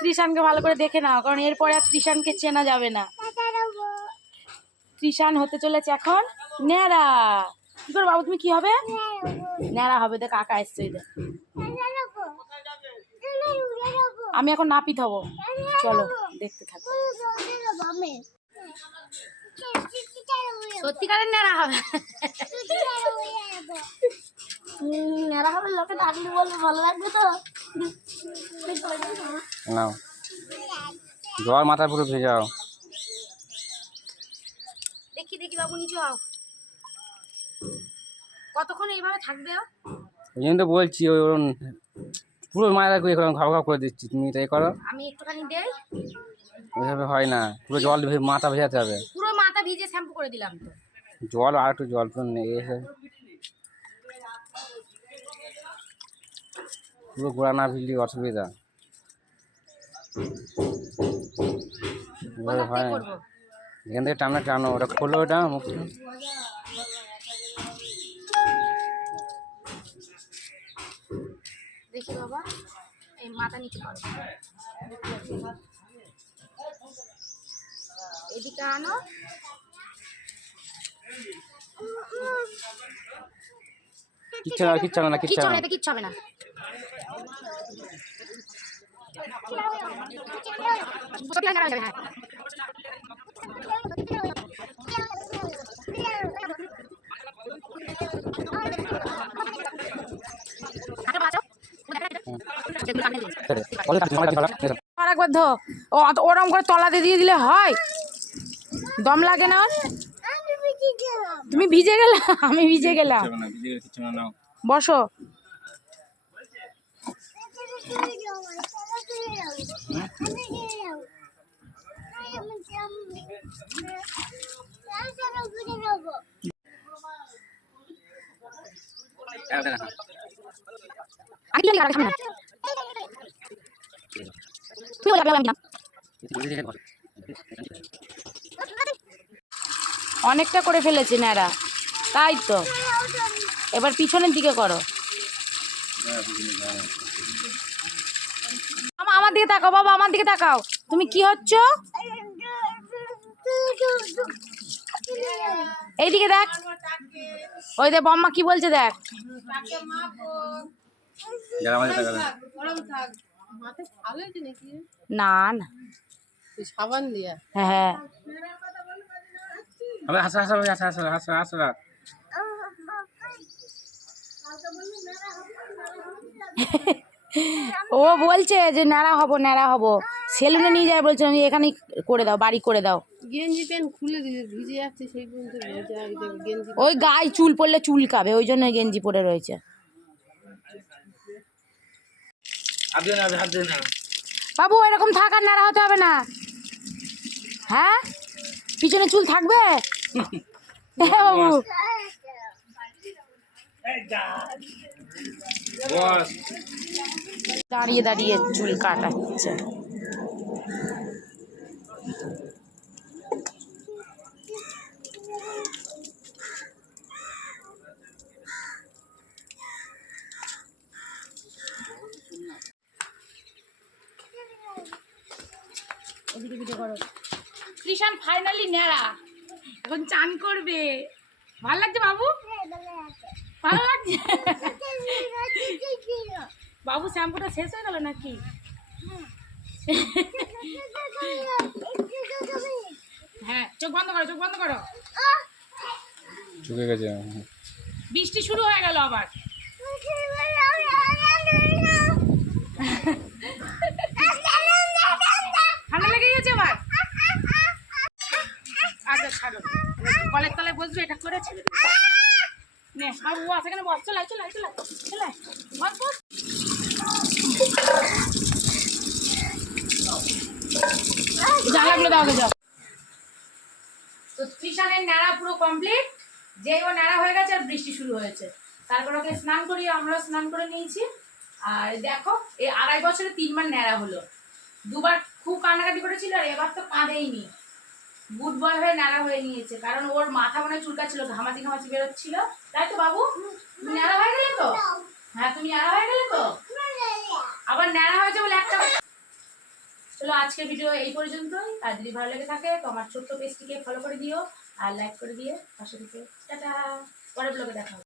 ত্রিশানকে ভালো করে দেখে নাও, কারণ এরপরে আর ত্রিশানকে চেনা যাবে না। ত্রিশান হতে চলেছে এখন ন্যাড়া। কি করে বাবু, তুমি কি হবে? ন্যাড়া হবে, দেখ কাকা এসছে। আমি এখন নাপিত হব। চলো, দেখতে থাকো। সত্যিকারের ন্যাড়া হবে। ন্যাড়া হবে লোকে ডাকলে বলবে ভালো লাগবে তো? নাও। জল মাথা পুরো ভেজাও দেখি দেখি বাবু নিচু হও কতক্ষণ এইভাবে থাকবে ও? ওই জন্য তো বলছি ওই ওরম পুরো মাথা করে এরকম খাওয়া খাওয়া করে দিচ্ছি তুমি তাই করো। আমি একটুখানি দেই। ওইভাবে হয় না পুরো জল মাথা ভেজাতে হবে। পুরো মাথা ভিজে শ্যাম্পু করে দিলাম তো। জল আর একটু জল তো নেই। এসে পুরো গোড়া না ভিজলে অসুবিধা। হয় এখান থেকে টানো টানো, ওটা খোলো ওটা মুখটা দেখি বাবা, এই মাথা নিচু এদিকে আনো। কিচ্ছু না কিচ্ছু না কিচ্ছু হবে না কিচ্ছু হবে না। আর একবার ধো ওরম করে তলাতে দিয়ে দিলে হয় দম লাগে না ওর? তুমি ভিজে গেলা? আমি ভিজে গেলাম। কিচ্ছু না নাও। বসো। তুই ওই আমি না। অনেকটা করে ফেলেছে ন্যাড়া। তাই তো। এবার পিছনের দিকে করো। আমা আমার দিকে তাকাও বাবা আমার দিকে তাকাও। তুমি কি হচ্ছ? এইদিকে দেখ। ওই দেখ বম্মা কি বলছে দেখ। না না। সাবান দিয়া। হ্যাঁ। হ্যাঁ আবে হাসা হাসা হাসা হাসা হাসা হাসা ও বলছে যে ন্যাড়া হব ন্যাড়া হব। সেলুনে নিয়ে যায় বলছে আমি এখানেই করে দাও বাড়ি করে দাও। গেঞ্জি প্যান্ট খুলে দিয়ে ভিজে যাচ্ছে সেই পর্যন্ত ওই গায়ে চুল পড়লে চুল কাবে ওই জন্য গেঞ্জি পরে রয়েছে। বাবু এরকম থাক আর নাড়া হতে হবে না। হ্যাঁ? পিছনে চুল থাকবে? দাঁড়িয়ে দাঁড়িয়ে চুল কাটাচ্ছে কৃষাণ ফাইনালি ন্যাড়া। এখন চান করবে। ভালো লাগছে বাবু? ভালো লাগছে? বাবু শ্যাম্পুটা শেষ হয়ে গেল নাকি? হ্যাঁ চোখ বন্ধ করো চোখ বন্ধ করো। চুকে গেছে। বৃষ্টি শুরু হয়ে গেল আবার ঠান্ডা লেগে গেছে আবার আচ্ছা ছাড়ো তো ন্যাড়া পুরো কমপ্লিট ও ন্যাড়া হয়ে গেছে, আর বৃষ্টি শুরু হয়েছে। তারপর ওকে স্নান করিয়ে আমরা স্নান করে নিয়েছি। আর দেখো এই আড়াই বছরে তিনবার ন্যাড়া হলো। দুবার খুব কান্নাকাটি করেছিল, আর এবার তো কাঁদেইনি। গুড বয় হয়ে ন্যাড়া হয়ে নিয়েছে। কারণ ওর মাথা মনে চুলকা ছিল ঘামাচি ঘামাচি বেরোচ্ছিল। তাই তো বাবু? তুমি ন্যাড়া হয়ে গেলে তো? হ্যাঁ তুমি ন্যাড়া হয়ে গেলে তো? আবার ন্যাড়া হয়েছে বলে একটা চলো, আজকের ভিডিও এই পর্যন্তই। আর যদি ভালো লেগে থাকে, তো আমার ছোট্ট পেজটিকে ফলো করে দিও। আর লাইক করে দিয়ে পাশে থেকে। টাটা! পরের ব্লগে দেখা